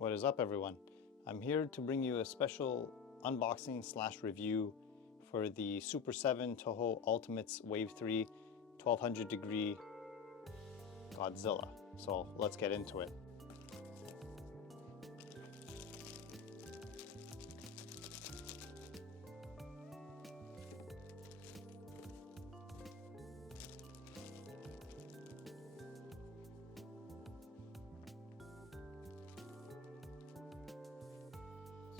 What is up, everyone? I'm here to bring you a special unboxing / review for the Super7 Toho Ultimates Wave 3 1200 degree Godzilla. So let's get into it.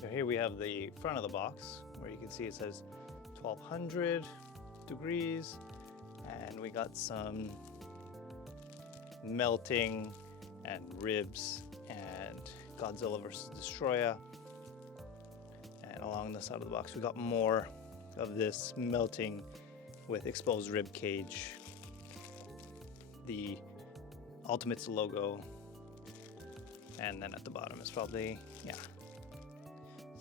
So here we have the front of the box where you can see it says 1200 degrees, and we got some melting and ribs and Godzilla versus Destroyer. And along the side of the box we got more of this melting with exposed rib cage, the Ultimates logo, and then at the bottom is probably,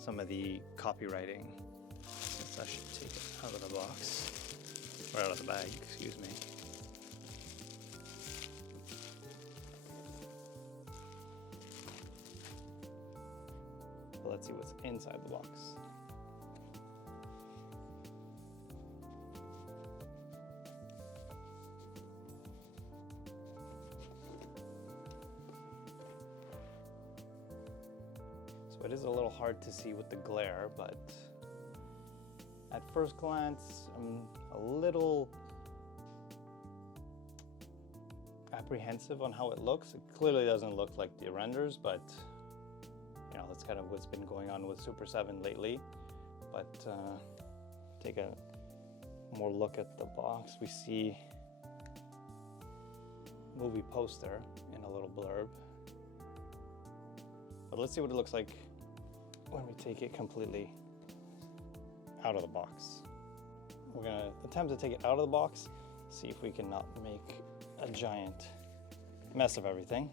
some of the copywriting. I should take it out of the box, or out of the bag, excuse me. But let's see what's inside the box. So it is a little hard to see with the glare, but at first glance, I'm a little apprehensive on how it looks. It clearly doesn't look like the renders, but that's kind of what's been going on with Super7 lately. But take a more look at the box. We see movie poster in a little blurb. But let's see what it looks like when we take it completely out of the box. We're gonna attempt to take it out of the box, see if we can not make a giant mess of everything.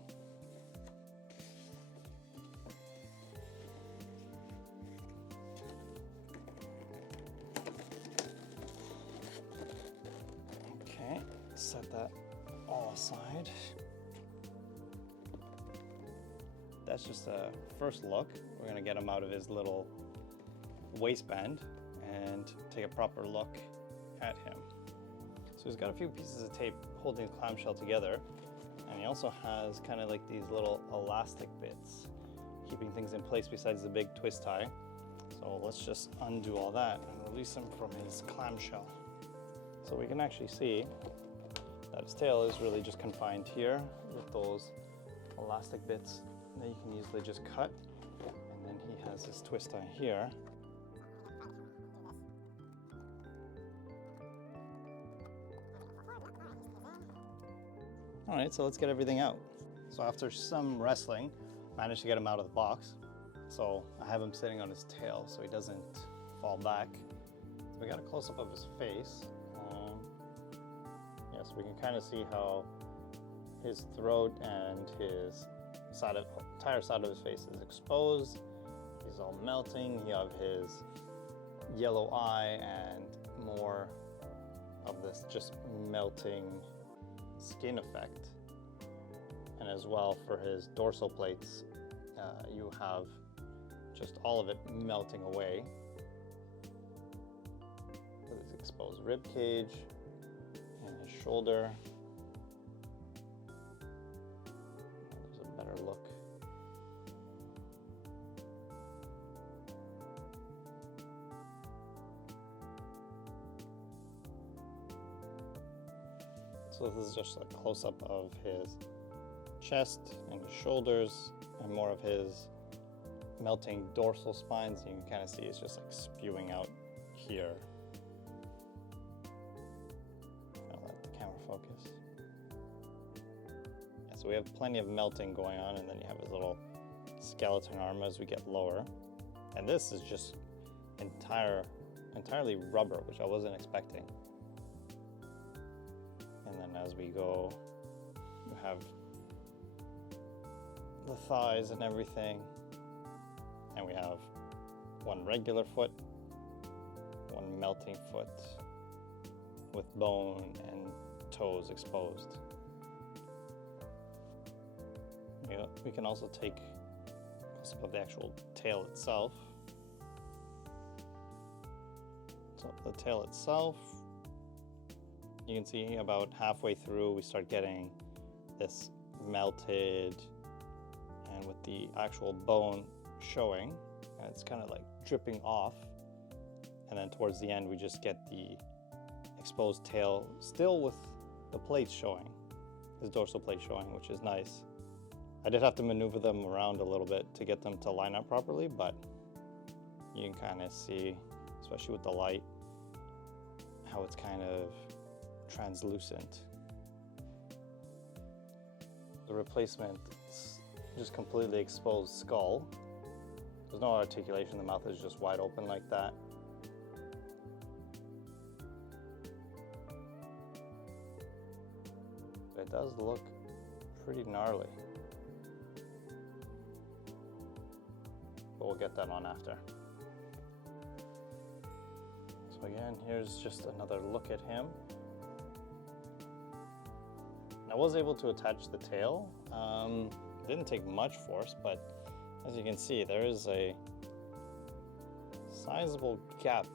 Okay, set that all aside. That's just a first look. We're gonna get him out of his little waistband and take a proper look at him. So he's got a few pieces of tape holding the clamshell together, and he also has kind of like these little elastic bits keeping things in place besides the big twist tie. So let's just undo all that and release him from his clamshell. So we can actually see that his tail is really just confined here with those elastic bits that you can easily just cut, and then he has his twist tie here. All right, so let's get everything out. So after some wrestling, managed to get him out of the box. So I have him sitting on his tail so he doesn't fall back. So we got a close-up of his face. So we can kind of see how his throat and his entire side of his face is exposed. He's all melting. You have his yellow eye and more of this just melting skin effect. And as well for his dorsal plates, you have just all of it melting away. With his exposed rib cage and his shoulder. There's a better look. So this is just a close-up of his chest and his shoulders and more of his melting dorsal spines. You can kind of see it's just like spewing out here. I'll let the camera focus. Yeah, so we have plenty of melting going on, and then you have his little skeleton arm as we get lower. And this is just entirely rubber, which I wasn't expecting. And then as we go, you have the thighs and everything. And we have one regular foot, one melting foot with bone and toes exposed. We can also take a close-up of the actual tail itself. So the tail itself, you can see about halfway through we start getting this melted, and with the actual bone showing, and it's kind of like dripping off. And then towards the end we just get the exposed tail, still with the plates showing, his dorsal plate showing, which is nice. I did have to maneuver them around a little bit to get them to line up properly, but you can kind of see, especially with the light, how it's kind of translucent. The replacement is just completely exposed skull. There's no articulation, the mouth is just wide open like that. It does look pretty gnarly, but we'll get that on after. So again, here's just another look at him. I was able to attach the tail. Didn't take much force, but as you can see, there is a sizable gap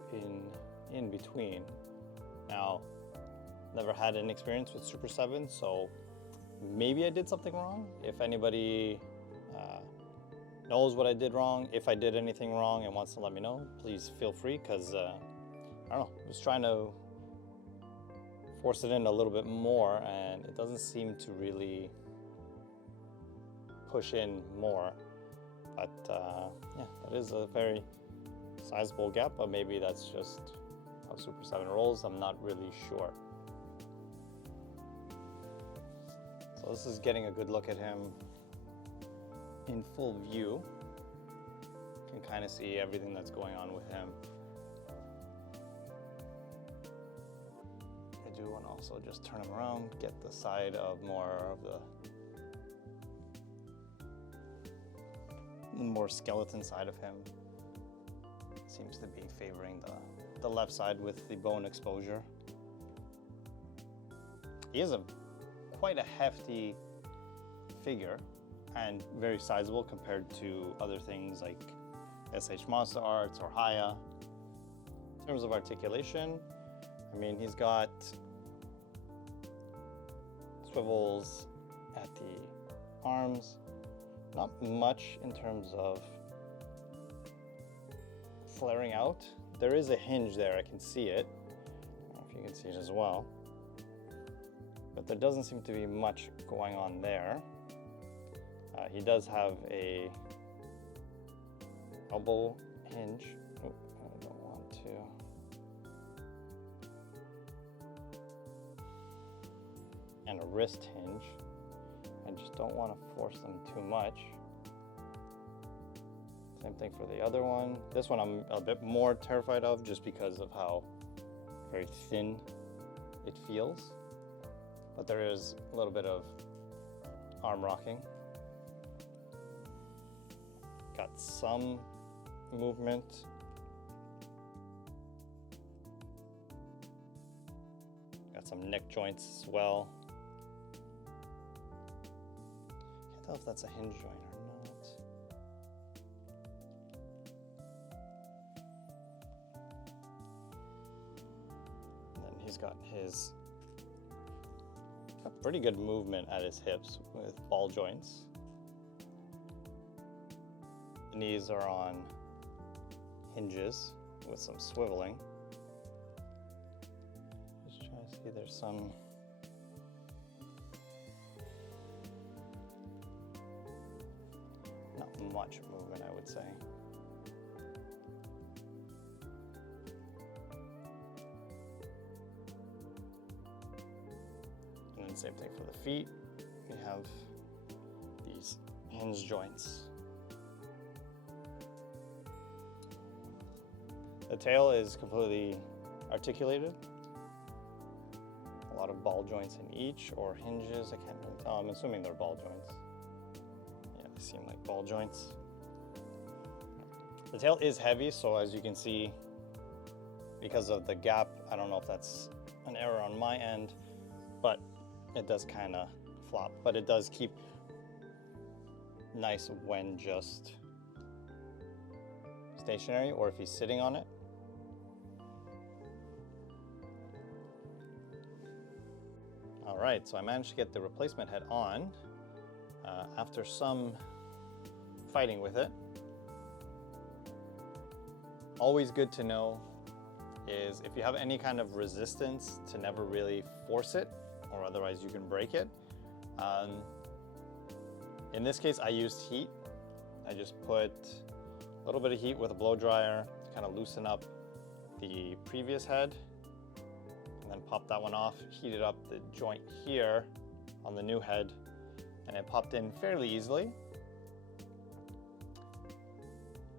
in between. Now, never had an experience with Super7, so maybe I did something wrong. If anybody knows what I did wrong, if I did anything wrong and wants to let me know, please feel free, because I don't know, I was trying to force it in a little bit more and it doesn't seem to really push in more. But yeah, that is a very sizable gap, but maybe that's just how Super7 rolls. I'm not really sure. So this is getting a good look at him in full view. You can kind of see everything that's going on with him. I do want to also just turn him around, get the side of more of the more skeleton side of him. Seems to be favoring the left side with the bone exposure. He is quite a hefty figure and very sizable compared to other things like SH Monster Arts or Haya. In terms of articulation, I mean, he's got swivels at the arms, not much in terms of flaring out. There is a hinge there, I can see it. I don't know if you can see it as well. But there doesn't seem to be much going on there. He does have a elbow hinge. Oh, I don't want to. And a wrist hinge. I just don't want to force them too much. Same thing for the other one. This one I'm a bit more terrified of just because of how very thin it feels. But there is a little bit of arm rocking. Got some movement. Got some neck joints as well. Can't tell if that's a hinge joint or not. And then he's got his pretty good movement at his hips with ball joints. The knees are on hinges with some swiveling. Just trying to see, there's some not much movement, I would say. And then same thing for the feet. We have these hinge joints. The tail is completely articulated. A lot of ball joints in each, or hinges, I can't really tell. I'm assuming they're ball joints. Yeah, they seem like ball joints. The tail is heavy, so as you can see, because of the gap, I don't know if that's an error on my end, but it does kind of flop. But it does keep nice when just stationary or if he's sitting on it. All right, so I managed to get the replacement head on after some fighting with it. Always good to know is if you have any kind of resistance to never really force it, or otherwise you can break it. In this case, I used heat. I just put a little bit of heat with a blow dryer to kind of loosen up the previous head, and then pop that one off, heated up the joint here on the new head, and it popped in fairly easily.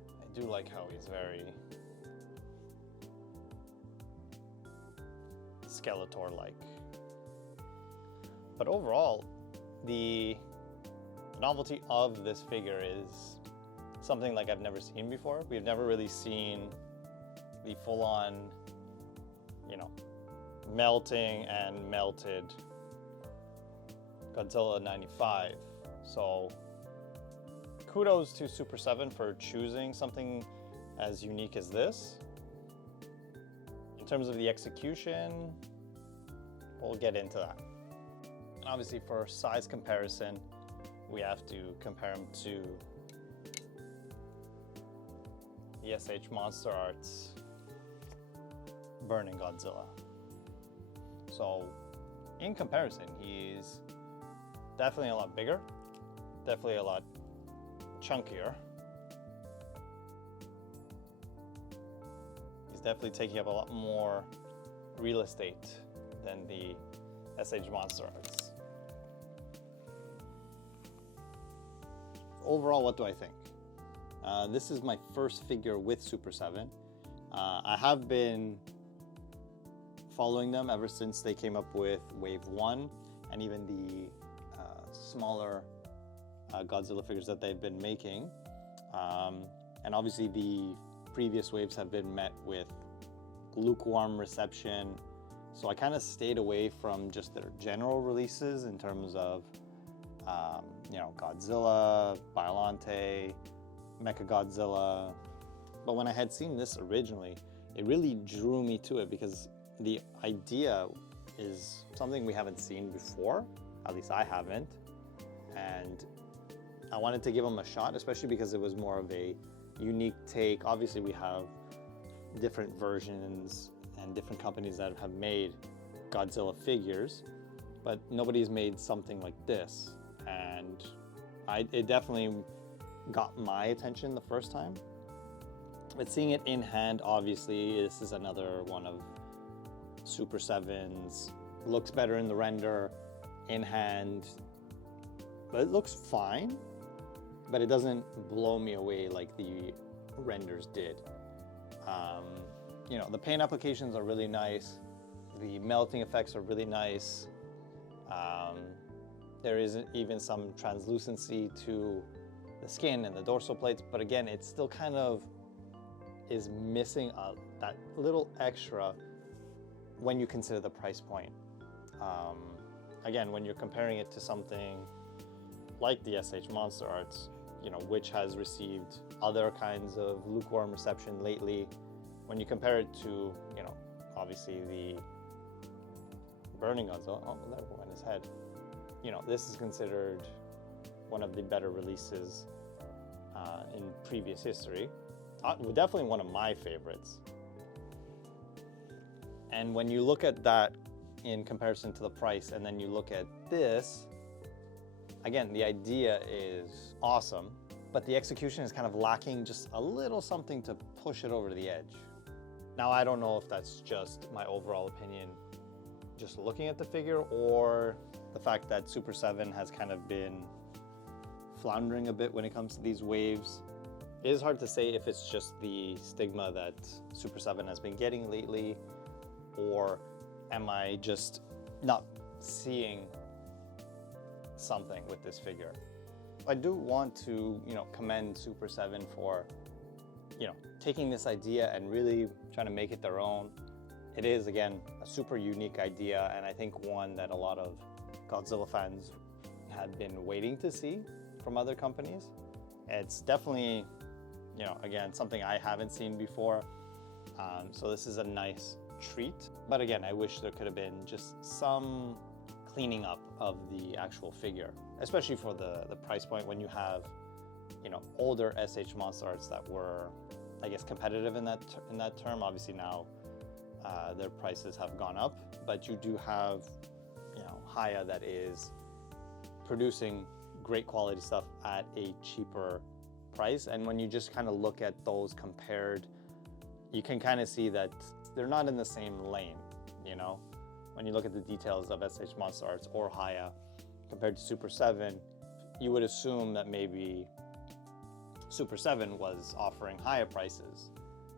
I do like how he's very Skeletor-like. But overall, the novelty of this figure is something like I've never seen before. We've never really seen the full-on, you know, melting and melted Godzilla 95. So kudos to Super7 for choosing something as unique as this. In terms of the execution, we'll get into that. And obviously for size comparison, we have to compare him to the SH Monster Arts Burning Godzilla. So in comparison, he's definitely a lot bigger, definitely a lot chunkier. He's definitely taking up a lot more real estate than the SH Monster Arts. Overall, what do I think? This is my first figure with Super7. I have been following them ever since they came up with Wave 1 and even the smaller Godzilla figures that they've been making. And obviously the previous waves have been met with lukewarm reception. So I kind of stayed away from just their general releases in terms of you know, Godzilla, Biollante, Mechagodzilla. But when I had seen this originally, it really drew me to it because the idea is something we haven't seen before, at least I haven't. And I wanted to give them a shot, especially because it was more of a unique take. Obviously we have different versions and different companies that have made Godzilla figures, but nobody's made something like this. And it definitely got my attention the first time. But seeing it in hand, obviously, this is another one of Super7's. Looks better in the render, in hand, but it looks fine, but it doesn't blow me away like the renders did. You know, the paint applications are really nice. The melting effects are really nice. There is even some translucency to the skin and the dorsal plates, but again, it still kind of is missing that little extra when you consider the price point. Again, when you're comparing it to something like the SH Monster Arts, you know, which has received other kinds of lukewarm reception lately, when you compare it to, you know, obviously the Burning Godzilla, oh, there went his head. You know, this is considered one of the better releases in previous history. Definitely one of my favorites. And when you look at that in comparison to the price, and then you look at this, again, the idea is awesome, but the execution is kind of lacking just a little something to push it over to the edge. Now, I don't know if that's just my overall opinion just looking at the figure, or the fact that Super7 has kind of been floundering a bit when it comes to these waves. It is hard to say if it's just the stigma that Super7 has been getting lately, or am I just not seeing something with this figure. I do want to, you know, commend Super7 for, you know, taking this idea and really trying to make it their own. It is, again, a super unique idea, and I think one that a lot of Godzilla fans had been waiting to see from other companies. It's definitely you know, again, something I haven't seen before. So this is a nice treat. But again, I wish there could have been just some cleaning up of the actual figure, especially for the price point when you have, you know, older SH monster arts that were, I guess, competitive in that term. Obviously now their prices have gone up, but you do have, you know, Haya that is producing great quality stuff at a cheaper price. And when you just kind of look at those compared, you can kind of see that they're not in the same lane, you know? When you look at the details of SH Monster Arts or Haya compared to Super 7, you would assume that maybe Super 7 was offering higher prices,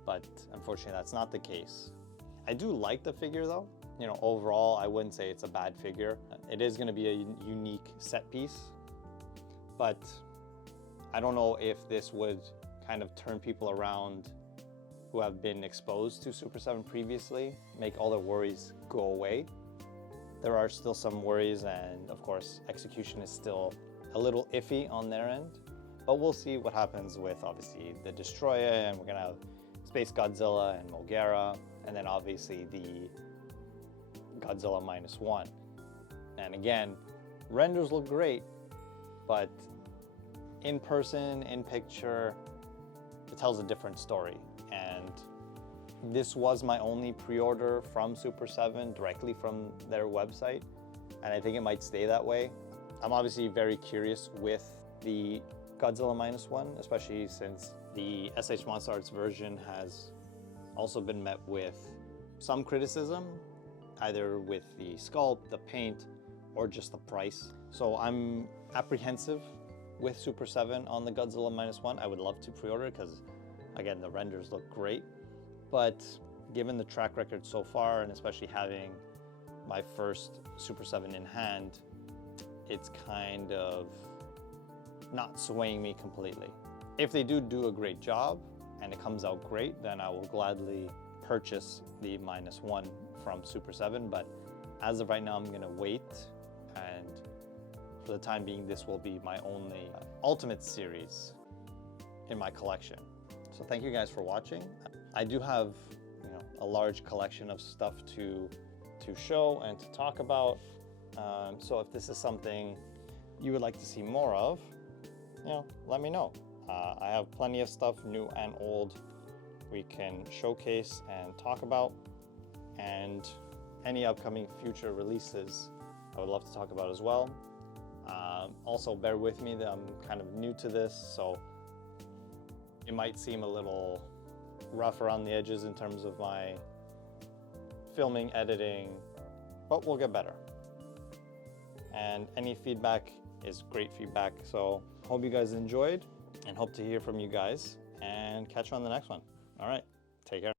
but unfortunately that's not the case. I do like the figure though. You know, overall, I wouldn't say it's a bad figure. It is going to be a unique set piece, but I don't know if this would kind of turn people around who have been exposed to Super 7 previously, make all their worries go away. There are still some worries, and of course, execution is still a little iffy on their end, but we'll see what happens with obviously the Destroyer, and we're going to have Space Godzilla and Mogera, and then obviously the Godzilla -1. And again, renders look great, but in person, in picture, it tells a different story. And this was my only pre-order from Super 7 directly from their website, and I think it might stay that way. I'm obviously very curious with the Godzilla -1, especially since the SH Monster Arts version has also been met with some criticism, either with the sculpt, the paint, or just the price. So I'm apprehensive with Super 7 on the Godzilla -1. I would love to pre-order because, again, the renders look great. But given the track record so far, and especially having my first Super 7 in hand, it's kind of not swaying me completely. If they do a great job and it comes out great, then I will gladly purchase the -1 from Super 7. But as of right now, I'm gonna wait, and for the time being, this will be my only Ultimate series in my collection. So thank you guys for watching. I do have, you know, a large collection of stuff to show and to talk about. So if this is something you would like to see more of, you know, let me know. I have plenty of stuff, new and old, we can showcase and talk about, and any upcoming future releases I would love to talk about as well. Also, bear with me that I'm kind of new to this, so it might seem a little rough around the edges in terms of my filming, editing, but we'll get better. And any feedback is great feedback. So hope you guys enjoyed, and hope to hear from you guys, and catch you on the next one. All right, take care.